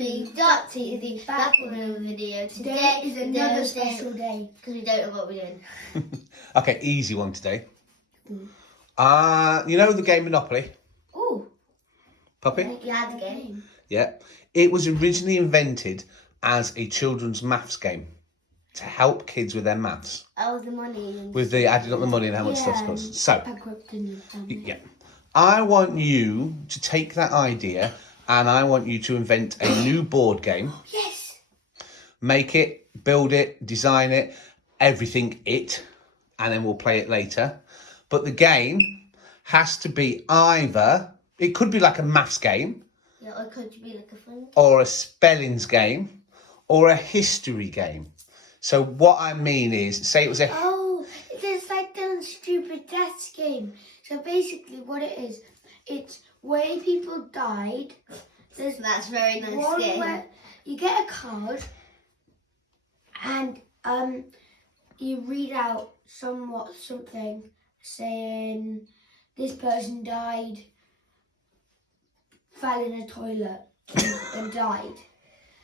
DHP.TV, back with another video. Today is another special day because we don't know what we're doing. Okay, easy one today. You know the game Monopoly? Ooh. Puppy? You had the game. Yeah. It was originally invented as a children's maths game to help kids with their maths. Oh, the money. With the adding up the money and how much stuff costs. So, yeah. I want you to take that idea and I want you to invent a new board game. Yes. Make it, build it, design it, everything and then we'll play it later. But the game has to be either, it could be like a maths game. Yeah, or it could be like a fun. Or a spellings game. Or a history game. So what I mean is, say it was a... Oh, it's like the stupid death game. So basically what it is, it's where people died. That's very nice game. Where you get a card and you read out something saying this person died, fell in a toilet and died.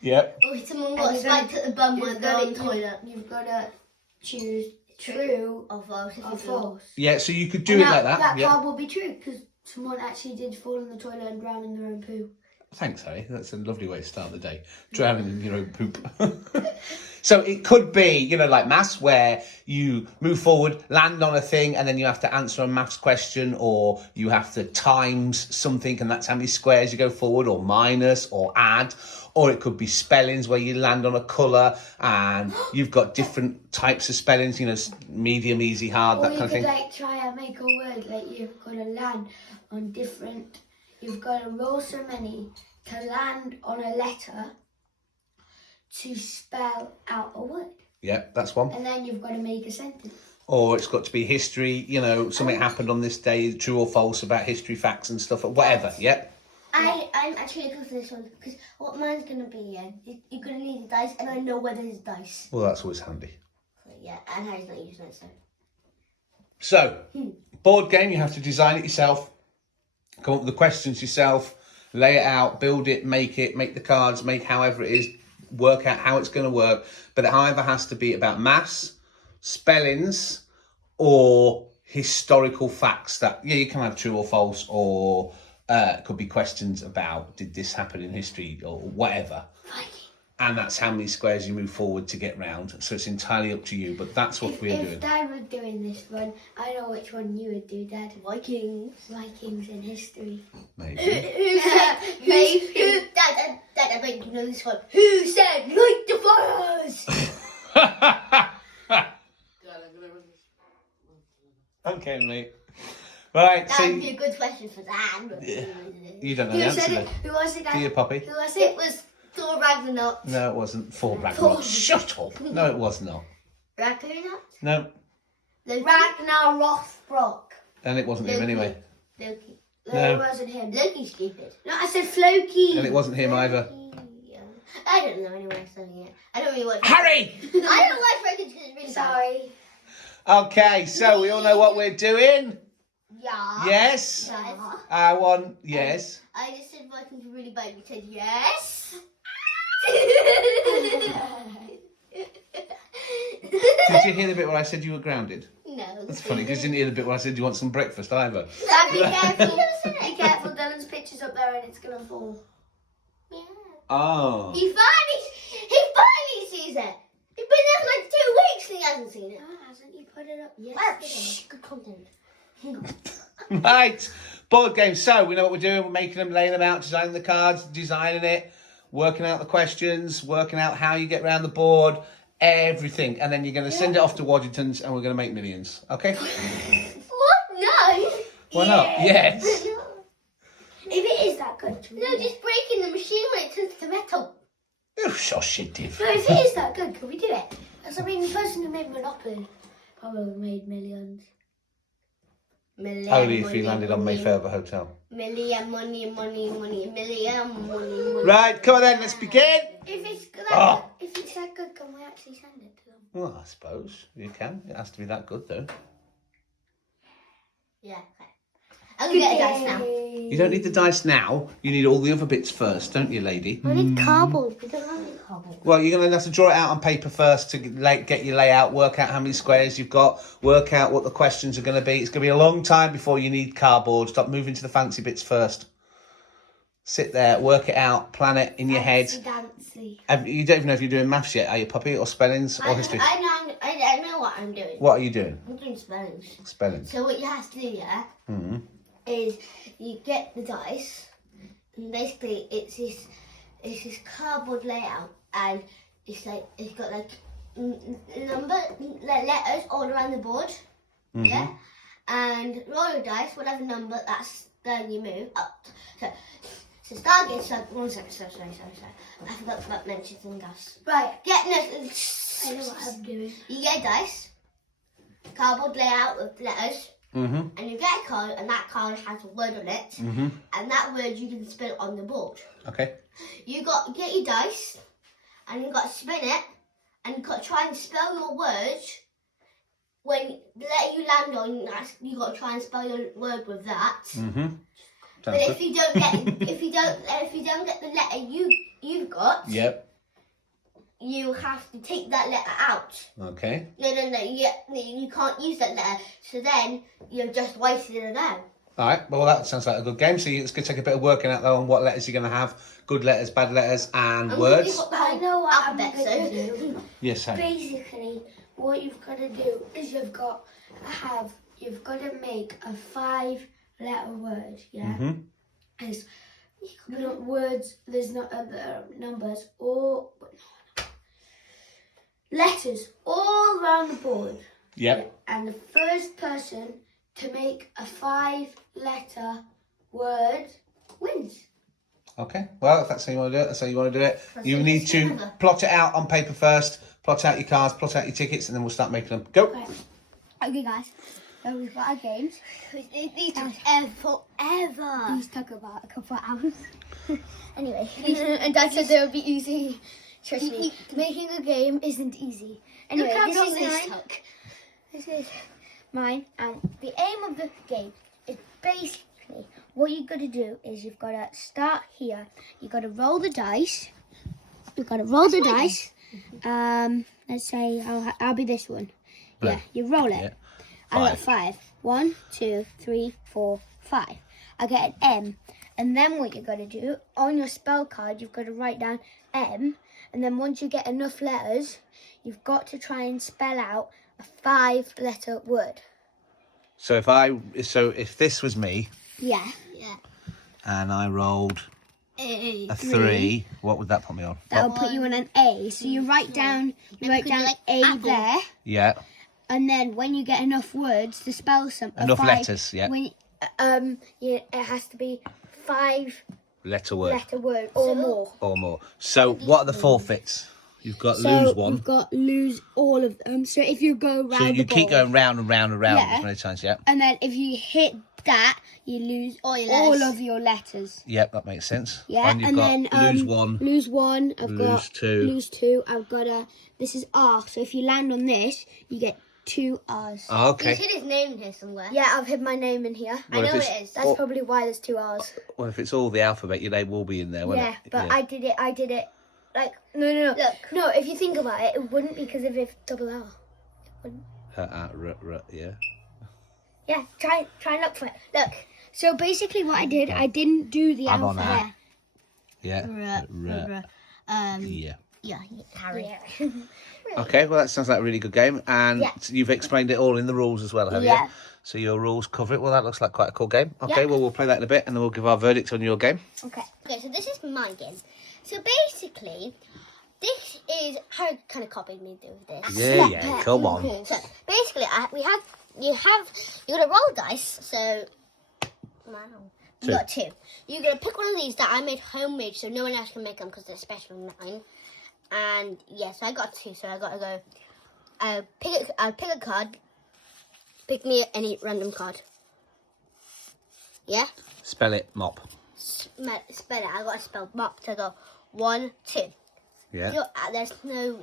Yep. Or someone got spiked at the bum while they're on the toilet. You've got to choose true or false. Yeah, so you could do it like that. That card will be true because someone actually did fall in the toilet and drown in their own poo. Thanks, Harry. That's a lovely way to start the day. Drowning in your own poop. So it could be, like maths, where you move forward, land on a thing, and then you have to answer a maths question, or you have to times something, and that's how many squares you go forward, or minus, or add. Or it could be spellings, where you land on a colour, and you've got different types of spellings, medium, easy, hard, that kind of thing. Or you could try and make a word, like you've got to land on different... You've got to roll so many to land on a letter to spell out a word. Yeah, that's one. And then you've got to make a sentence. Or it's got to be history, something happened on this day, true or false, about history facts and stuff, whatever, yeah? I'm actually going for this one, because what mine's going to be, you're going to need a dice, and I know where there's dice. Well, that's always handy. Yeah, and Harry's not using it, so. So, board game, you have to design it yourself. Come up with the questions yourself, lay it out, build it, make the cards, make however it is, work out how it's going to work. But it either has to be about maths, spellings, or historical facts that, you can have true or false, or it could be questions about, did this happen in history, or whatever. And that's how many squares you move forward to get round. So it's entirely up to you, but that's what we're doing. If Dad was doing this one, I know which one you would do, Dad. Vikings in history. Maybe. Dad, I think you know this one. Who said light the fires? Okay, mate. Right, that would be a good question for Dad. Yeah. You don't know the answer then. Who was it, Dad? Do you, Poppy? Who was it? It was Thor Ragnarok. No, it wasn't Thor Ragnarok. Shut up. No, it was not. Ragnarok? No. Ragnarok. And it wasn't him anyway. Loki. No, it wasn't him. Loki's stupid. No, I said Floki. And it wasn't him either. I don't know anyway, so yeah. I don't really watch Harry! I don't like Vikings because it's really sorry. Okay, so we all know what we're doing? Yeah. Yes? I want, yes. I just said Vikings were really bad. You said yes. Did you hear the bit where I said you were grounded? No. That's funny, because you didn't hear the bit where I said you want some breakfast either. Be careful. Be careful. Dylan's picture's up there and it's going to fall. Yeah. Oh. He finally sees it. He's been there for like 2 weeks and he hasn't seen it. No, hasn't. He put it up. Yes. Good content. Right. Board game. So, we know what we're doing. We're making them, laying them out, designing the cards, designing it, working out the questions, working out how you get around the board, everything. And then you're going to send it off to Waddington's and we're going to make millions. Okay? What? No. Why not? Yes. No. If it is that good. No, just breaking the machine when it turns to metal. Oh, shush it, Div. No, if it is that good, can we do it? That's, the person who made Monopoly probably made millions. Only if he landed on Mayfair Hotel. Million money. Right, come on then, let's begin. If it's that good, can we actually send it to them? Well, I suppose you can. It has to be that good, though. Yeah. Okay. I'm going to get a dice now. You don't need the dice now. You need all the other bits first, don't you, lady? I need cardboard. We don't have any cardboard. Well, you're going to have to draw it out on paper first to get your layout, work out how many squares you've got, work out what the questions are going to be. It's going to be a long time before you need cardboard. Stop moving to the fancy bits first. Sit there, work it out, plan it in your head. Fancy. You don't even know if you're doing maths yet, are you, puppy? Or spellings or history? I know what I'm doing. What are you doing? I'm doing spellings. Spellings. So what you have to do, yeah, is you get the dice, and basically it's this cardboard layout, and it's got like letters all around the board, yeah, and roll your dice, whatever number then you move up. So start again. So 1 second. Sorry. I forgot to mention something else. Right. I know what I'm doing. You get a dice, cardboard layout with letters, and you get a card, and that card has a word on it, and that word you can spell on the board. Okay. You get your dice, and you got to spin it, and you got to try and spell your words. When the letter you land on, you got to try and spell your word with that. But if you don't get the letter you've got, yep, you have to take that letter out. Okay. No. You can't use that letter. So then you've just wasted it out. All right. Well, that sounds like a good game. So it's going to take a bit of working out though on what letters you're going to have: good letters, bad letters, and words. I know what I'm going to do. Yes, sir. Basically, what you've got to do is you've got to make a 5-letter word. Yeah. There's no words. There's no other numbers or letters all around the board. Yep. And the first person to make a 5-letter word wins. Okay. Well, if that's how you want to do it, that's how you want to do it. You need to plot it out on paper first. Plot out your cards. Plot out your tickets, and then we'll start making them. Go. Okay, guys. So we've got our games. These took forever. These took about a couple of hours. Anyway, and Dad said they would be easy. Trust me. Making a game isn't easy. Anyway, Look how this long is this mine. took. This is mine. And the aim of the game is basically what you've got to do is you've got to start here. You've got to roll the dice. You've got to roll the dice. Let's say I'll be this one. Blue. Yeah, you roll it. Yeah. I got 5. 1, 2, 3, 4, 5. I get an M. And then what you've got to do, on your spell card, you've got to write down M. And then once you get enough letters, you've got to try and spell out a 5-letter word. So if this was me, Yeah. and I rolled a 3, what would that put me on? That'll put you on an A. So you write down like A apple. there. Yeah. And then when you get enough words to spell something, Enough letters, yeah. When it has to be 5-letter Letter word. word or more. Or more. So what are the forfeits? You've got So lose one. you've got lose all of them. So if you go round So you the keep ball, going round and round and round Yeah. as many times, yeah? and then if you hit that, you lose All your letters. all of your letters. Yep, that makes sense. Yeah, And you've and got then lose 1. Lose 1. I've Lose got 2. Lose 2. I've got this is R. So if you land on this, you get 2 R's. Oh, He's okay. hid his name in here somewhere. Yeah, I've hid my name in here. I know it is. That's probably why there's 2 R's. Well, if it's all the alphabet, your name will be in there, won't Yeah, it? but I did it. Like, no. Look. No, if you think about it, it wouldn't because of if double R. Yeah. Yeah, try and look for it. Look. So basically what I did, I didn't do the I'm on alphabet. that. Yeah. Yeah. Yeah, Harry. Yeah. Okay, well, that sounds like a really good game. And Yeah. you've explained it all in the rules as well, have Yeah. you? So your rules cover it. Well, that looks like quite a cool game. Okay, Yeah. well, we'll play that in a bit and then we'll give our verdict on your game. Okay. Okay, so this is my game. So basically, this is Harry kind of copied me with this. Yeah, come on. So basically, you gotta roll dice. So wow, you got 2. You're gonna pick one of these that I made homemade, so no one else can make them because they're special mine. And yes, I got 2, so I gotta go. I'll pick a card. Pick me any random card. Yeah. Spell it, mop. Spell it. I gotta spell mop. So I go 1, 2. Yeah. There's no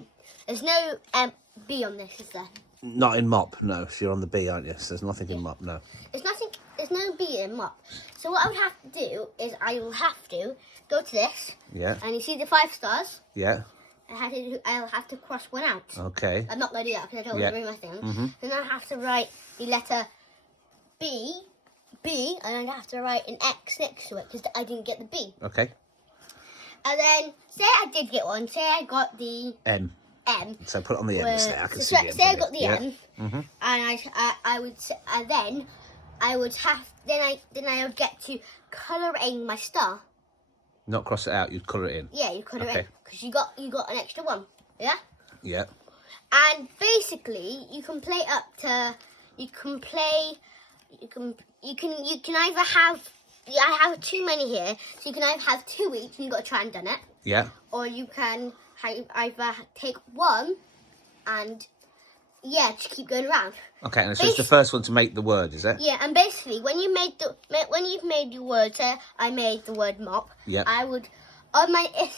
B on this, is there? Not in mop, no. So you're on the B, aren't you? So there's nothing in mop, no. There's nothing. there's no B in mop. So what I would have to do is I will have to go to this. Yeah. And you see the 5 stars? Yeah. I'll have to cross one out. Okay. I'm not going to do that because I don't want to ruin my thing. Then I have to write the letter B, and I have to write an X next to it because I didn't get the B. Okay. And then, say I did get one. Say I got the M. M. So put it on the end there. I can see the M. Say I got the M. M, and I would then I would have then I would get to colour in my star. Not cross it out. You'd colour it in. Yeah, you colour it in because you got an extra one. Yeah. Yeah. And basically, you can play up to. You can either have. I have too many here, so you can either have 2 each, and you've got to try and done it. Yeah. Or you can either take one, and just keep going around. Okay, and so it's the first one to make the word, is it? Yeah, and basically, when you've made your word, say I made the word mop. Yeah. I would say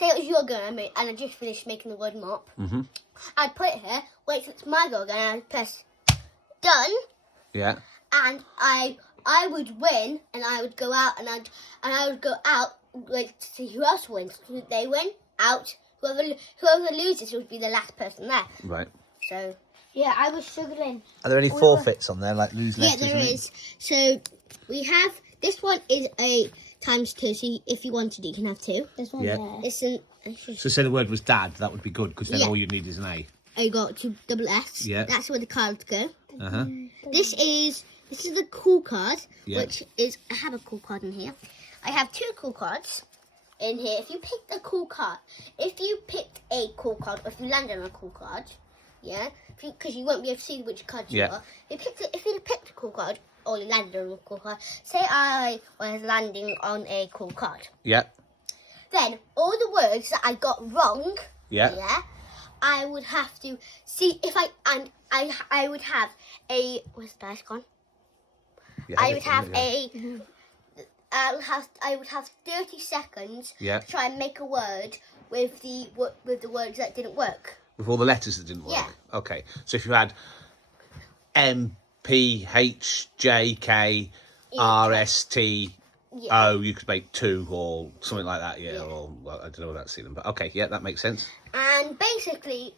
it was your go, and I just finished making the word mop. I'd put it here, wait till it's my go again, and I'd press done. Yeah. And I would win, and I would go out, and I would go out like to see who else wins. They win out. Whoever loses would be the last person there. Right. So. Yeah, I was struggling. Are there any forfeits on there, like lose letters? Yeah, there is. So we have this one is a ×2. So if you wanted, you can have 2. This one there. So say the word was dad, that would be good because then all you need is an A. I got 2 double S. Yeah. That's where the cards go. This is the cool card, which is I have a cool card in here. I have 2 cool cards in here. If you picked a cool card, or if you landed on a cool card, because you won't be able to see which card you got. If you picked a cool card or you landed on a cool card, say I was landing on a cool card. Yeah. Then all the words that I got wrong. I would have to see if I would have a. Where's the dice gone? I would have I would have 30 seconds to try and make a word with the words that didn't work. With all the letters that didn't work? Yeah. Okay. So if you had M, P, H, J, K, R, S, T, O, you could make 2 or something like that, or, well, I don't know what that's in them, but okay, that makes sense. And basically,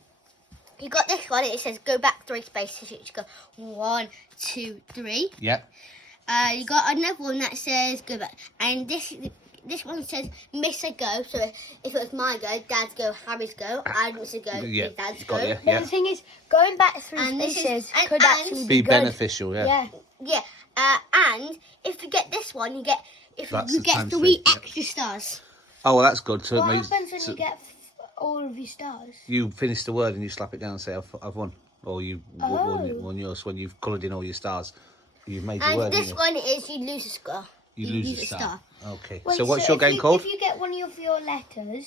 you got this one, it says go back 3 spaces, you go 1, 2, 3. Yeah. You got another one that says go back, and this one says miss a go, so if it was my go, Dad's go, Harry's go, I'd miss a go, Dad's go. But the thing is, going back 3 spaces could actually be good. Beneficial, Yeah. And if you get this one, you get 3 extra stars. Oh, well, that's good. So what happens when you get all of your stars? You finish the word and you slap it down and say, I've won. Or you won yours when you've coloured in all your stars. You've made the word. And this one is you lose a score. You lose a star. Okay. Wait, so what's your game called? If you get one of your letters,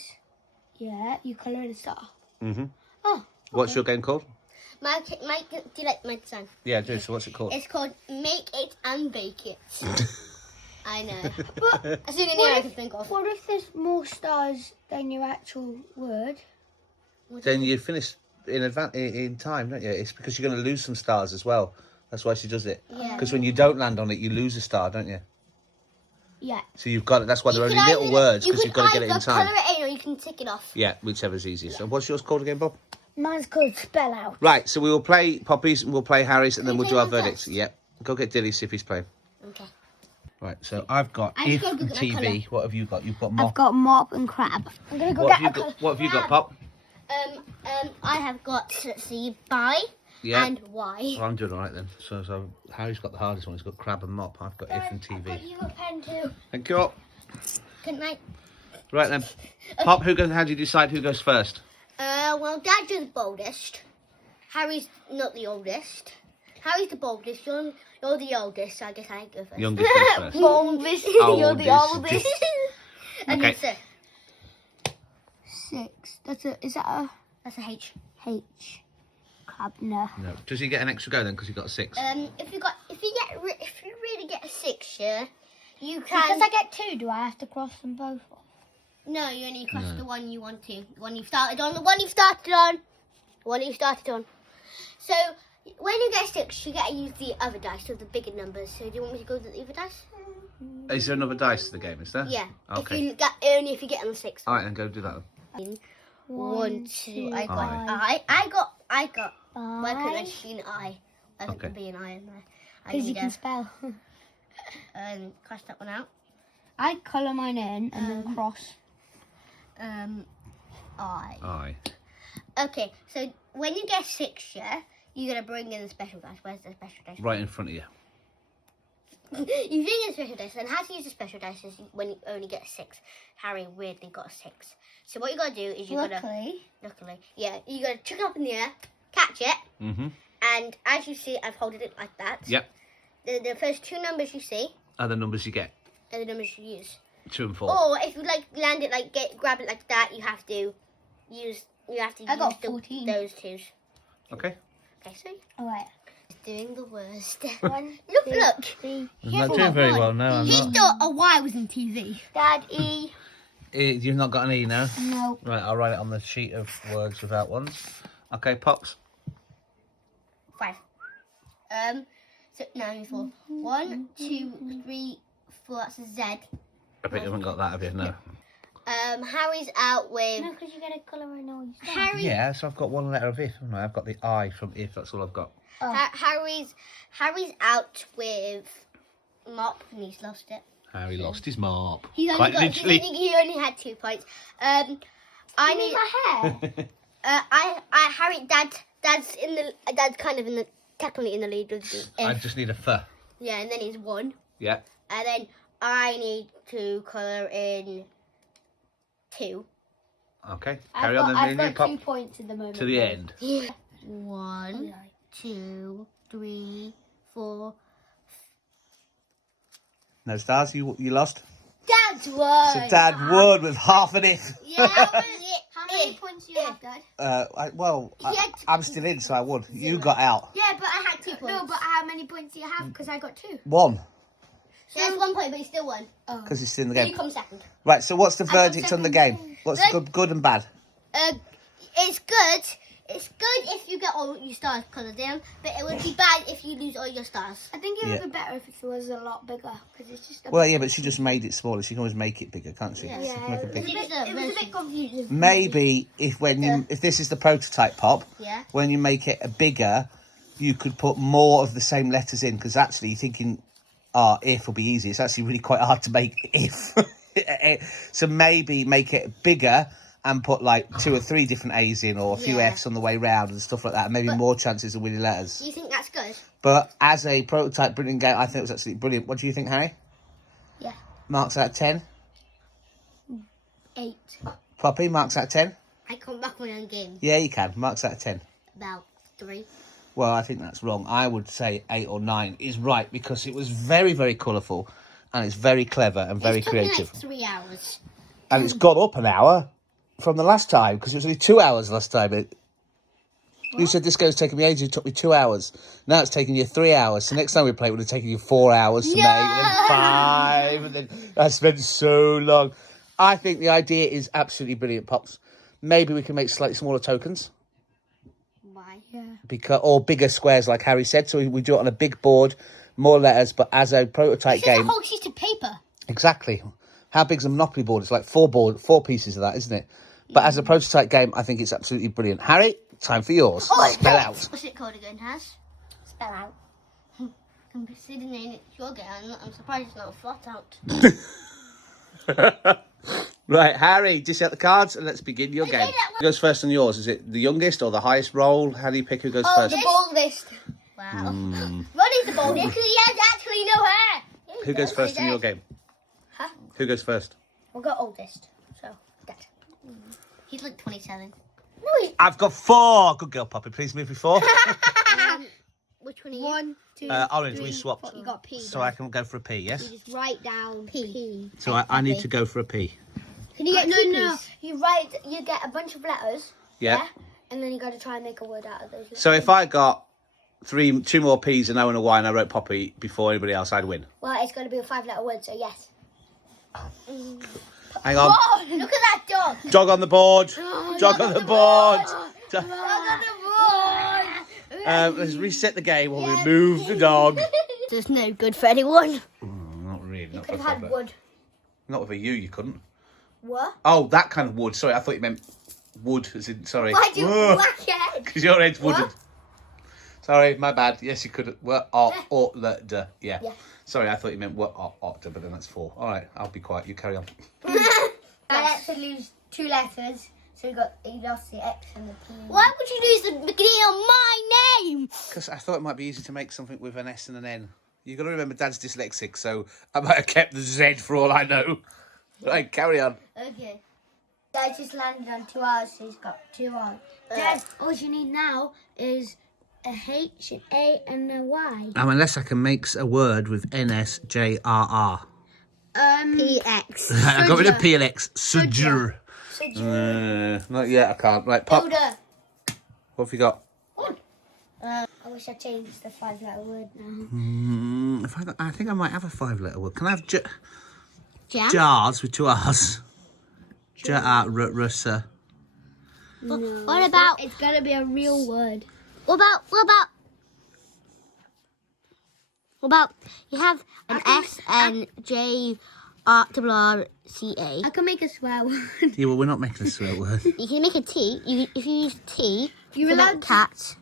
you colour in a star. Mm-hmm. Oh. Okay. What's your game called? Do you like my design? Yeah, I do. So what's it called? It's called Make It and Bake It. I know. But that's the only name I can think of. What if there's more stars than your actual word? Then you finish in time, don't you? It's because you're going to lose some stars as well. That's why she does it. Yeah. Because when you don't land on it, you lose a star, don't you? Yeah. So you've got it. That's why they're only little words, because you've got to get it in time. You can either colour it in or you can tick it off. Yeah, whichever's easiest. So what's yours called again, Bob? Mine's called Spell Out. Right, so we will play Poppy's and we'll play Harry's and then we'll do our verdicts. Yeah. Go get Dilly, see if he's playing. Okay. Right, so I've got DHP.TV. What have you got? You've got Mop. I've got Mop and Crab. I'm going to go get a What have you got, Pop? I have got, let's see, Bye and Y. Well, I'm doing all right then. So Harry's got the hardest one. He's got Crab and Mop. I've got If and TV. I've got you a pen too. Thank you. Good night. Right then. Pop, how do you decide who goes first? Well, Dad's the boldest. Harry's not the oldest. Harry's the boldest. You're the oldest, so I guess I go first. Youngest goes first. Boldest. You're the oldest. And okay. It's 6. That's a H. H. Crab, no. No. Does he get an extra go then because he got 6? If you really get a 6, you can. Because I get 2, do I have to cross them both off? No, you only cross the one you want to. The one you started on. The one you started on. The one you started on. So when you get 6, you get to use the other dice, so the bigger numbers. So do you want me to go with the other dice? Is there another dice to the game, is there? Yeah. Okay. Only if you get on the 6. All right, then go do that. 1, 2, I got I. I got. Why couldn't I see an I? I think there'd be an I in there. Because you can spell. Cross that one out. I colour mine in and then cross. I. Okay, so when you get 6, yeah, you're going to bring in the special dice. Where's the special dice? Right in front of you. You bring in the special dice, and how to use the special dice is when you only get 6. Harry weirdly got a 6. So what you got to do is you got to... Luckily. Yeah, you got to chuck it up in the air, catch it, and as you see, I've holded it like that. Yep. The first 2 numbers you see Are the numbers you get. are the numbers you use. 2 and 4. Or if you land it grab it like that, you have to use. I got 14. Those 2s. Okay. Okay, so All right. doing the worst. 1, Look. 3. I'm not doing very well, no, I'm not. thought a Y was in TV. Dad, E. You've not got an E now? No. Right, I'll write it on the sheet of words without ones. Okay, Pops. 5. So now 4. 1, 2, 3, 4. That's a Z. I bet you haven't got that, have you? No. Harry's out with. No, because you get a colour in all. Harry. Yeah, so I've got one letter of if, haven't I? I've got the I from if, that's all I've got. Harry's out with mop and he's lost it. Harry lost his mop. He Quite literally. he only had 2 points. I need my hair. Harry, dad's kind of technically in the lead with the I F. just need a F. Yeah, and then he's 1. Yeah. And then I need to colour in 2. Okay, carry on then. I've Then you got 2 pop points at the moment. to the end. 1, 2, 3, 4. No stars, you lost? Dad's won. So Dad won with half an if. Yeah. How many points do you have, Dad? I'm still in, so I won. You got out. Yeah, but I had 2 points. No, but how many points do you have? Because I got 2. 1, So that's 1 point, but he still won. because he's still in the Then he game. comes second. Right, so what's the got verdict on the second. game? What's good and bad? It's good. It's good if you get all your stars coloured in, but it would be bad if you lose all your stars. I think it would Yeah. be better if it was a lot bigger. Because it's just a Well, yeah, but she just made it smaller. She can always make it bigger, can't she? Yeah. She can make it bigger. it was a bit confusing. Maybe if this is the prototype pop, Yeah. when you make it a bigger, you could put more of the same letters in, because actually you're thinking, if will be easy. It's actually really quite hard to make if. So maybe make it bigger and put like 2 or 3 different A's in, or a few Yeah. F's on the way round and stuff like that, and maybe more chances of winning letters. You think that's good? But as a prototype brilliant game, I think it was absolutely brilliant. What do you think, Harry? Yeah. Marks out of 10. 8. Poppy, marks out of 10. I come back my own game. Yeah, you can. Marks out of 10. About 3. Well, I think that's wrong. I would say 8 or 9 is right, because it was very, very colourful, and it's very clever and very It took me creative. like 3 hours. And it's gone up an hour from the last time, because it was only 2 hours last time. You said this game's taken me ages. It took me 2 hours. Now it's taking you 3 hours. So next time we play, it would have taken you 4 hours to make, and then 5, and then I spent so long. I think the idea is absolutely brilliant, Pops. Maybe we can make slightly smaller tokens. Why? Yeah. Or bigger squares, like Harry said. So we do it on a big board, more letters, but as a prototype This is a game. whole sheet of paper. Exactly. How big's a Monopoly board? It's like 4 pieces of that, isn't it? But as a prototype game, I think it's absolutely brilliant. Harry, time for yours. Spell out. What's it called again, Has? Spell out. Considering it's your game, I'm surprised it's not flat out. Right, Harry, just out the cards and let's begin your game. Who goes first on yours? Is it the youngest or the highest roll? How do you pick who goes first? The boldest. Wow. Ronnie's the boldest because he has actually no hair. Who goes first in your game? Huh? Who goes first? We'll go oldest. So, Dad. He's like 27. No, he's... I've got 4. Good girl, Poppy. Please move me 4. Which one are you? 1, 2, Orange, 3, we swapped. You got P. So I can go for a P, yes? You just write down P. So I need to go for a P. Can you get No. Please? You get a bunch of letters. Yeah. And then you got to try and make a word out of those. So if I got 2 more P's, an O and a Y, and I wrote Poppy before anybody else, I'd win. Well, it's going to be a 5-letter word, so yes. Hang on. Oh, look at that dog. Jog on the board. Jog on the board. Dog on the board. Let's reset the game while we move the dog. There's no good for anyone. Not really. You Not could for have had Fablet. wood. Not with a U, you couldn't. What? Oh, that kind of wood. Sorry, I thought you meant wood. As in, sorry. Why'd you whack it? Because your head's wooden. What? Sorry, my bad. Yes, you could. Well, yeah. Sorry, I thought you meant what, but then that's 4. All right, I'll be quiet. You carry on. I had to lose 2 letters, so you lost the X and the P. Why would you lose the beginning of my name? Because I thought it might be easy to make something with an S and an N. You've got to remember Dad's dyslexic, so I might have kept the Z for all I know. Right, carry on. Okay. Dad just landed on 2 R's, so he's got 2 R's. Dad, all you need now is a H, an A, and a Y. Unless I can make a word with NSJRR. PX. I got rid of PLX. Sudger. Sudger. Not yet, I can't. Right, Pop. Builder. What have you got? I wish I changed the 5-letter word now. I think I might have a 5-letter word. Can I have Jam? jars with 2 R's? Jar-russa. No. What about? It's got to be a real word. What about? You have an S and J R R C A. I can make a swear word. Yeah, well, we're not making a swear word. You can make a T. If you use T, You're for allowed like cat.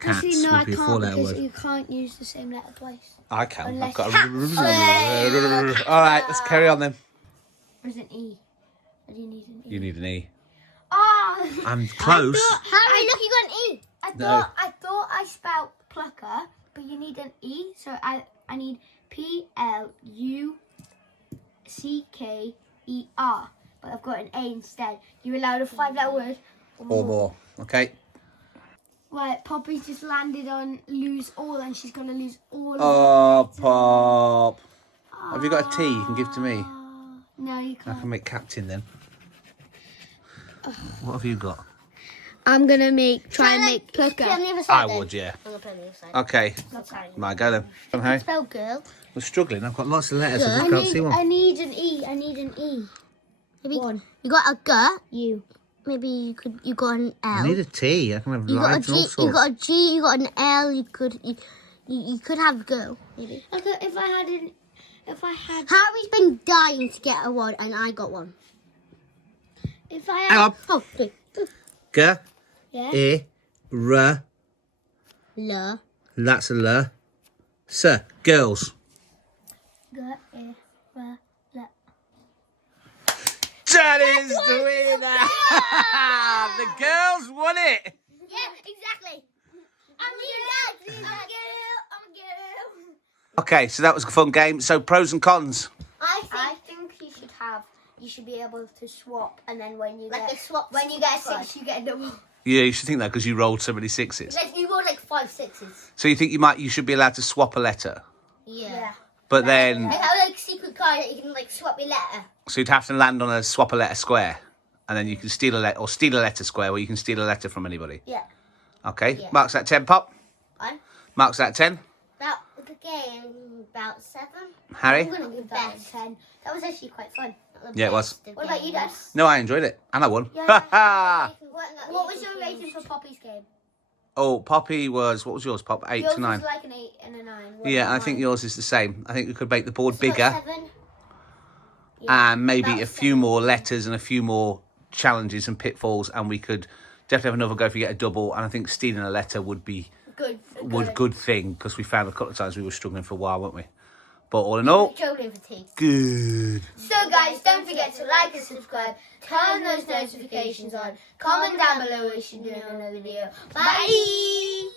Cats Actually, no, I would be a can't 4-letter because word. you can't use the same letter twice. I can. I've Unless got cats. All right, let's carry on then. There's an E. Or do you need an E? You need an E. Oh! I'm close. Harry, look, you got an E. I thought I spelled plucker, but you need an E, so I need PLUCKER, but I've got an A instead. You're allowed a 5-letter word Or more. Okay. Right, Poppy's just landed on lose all, and she's gonna lose all. Oh, Pop. Have you got a T you can give to me? No, you I can't. can make captain then. What have you got? I'm gonna try and make plucker. Play on the other side, I then. would, yeah. I'm gonna play on the other side. Okay. Sorry. Right, go then. Okay. Spell girl. We're struggling. I've got lots of letters. I Good. just can't see one. I need an E. I need an E. Maybe One. you got a G. You. Maybe you got an L. I need a T. I can have You got a lines and all G. sorts. You got a G. You got an L. You could have girl. Maybe. Okay, if I had. Harry's been dying to get a one, and I got one. If I had. Hang on. Oh, three. G, Yeah. E, R. L. That's a L. S. Girls. G, E, R, L. That is the winner. The girls won it. Yeah, exactly. I'm a girl. Okay, so that was a fun game. So pros and cons. I think you should be able to swap, and then when you Like get a swap. when you get a 6, you get a double. Yeah, you should think that because you rolled so many 6s. Like you rolled like 5 6s. So you think you should be allowed to swap a letter, Yeah. but then They have like secret card that you can like swap your letter. so you'd have to land on a swap a letter square, and then you can steal a letter or steal a letter square, where you can steal a letter from anybody. Yeah. Okay, Yeah. marks that 10. Pop. Fine. Marks that 10. About the game, about 7. Harry. I'm gonna give that That's 10. That was actually quite fun. Yeah, it was. What about you, Dad? No, I enjoyed it, and I won. Yeah. What was your rating for Poppy's game? Oh, Poppy was, what was yours, Pop? 8 Yours to 9. was like an 8 and a 9. Yeah, I think yours is the same. I think we could make the board bigger 7. and maybe about a few more letters and a few more challenges and pitfalls, and we could definitely have another go if we get a double. And I think stealing a letter would be good thing, because we found a couple of times we were struggling for a while, weren't we? But all in all, Children for tea. good. So guys, don't forget to like and subscribe, turn those notifications on, comment down below what you should do in another video. Bye!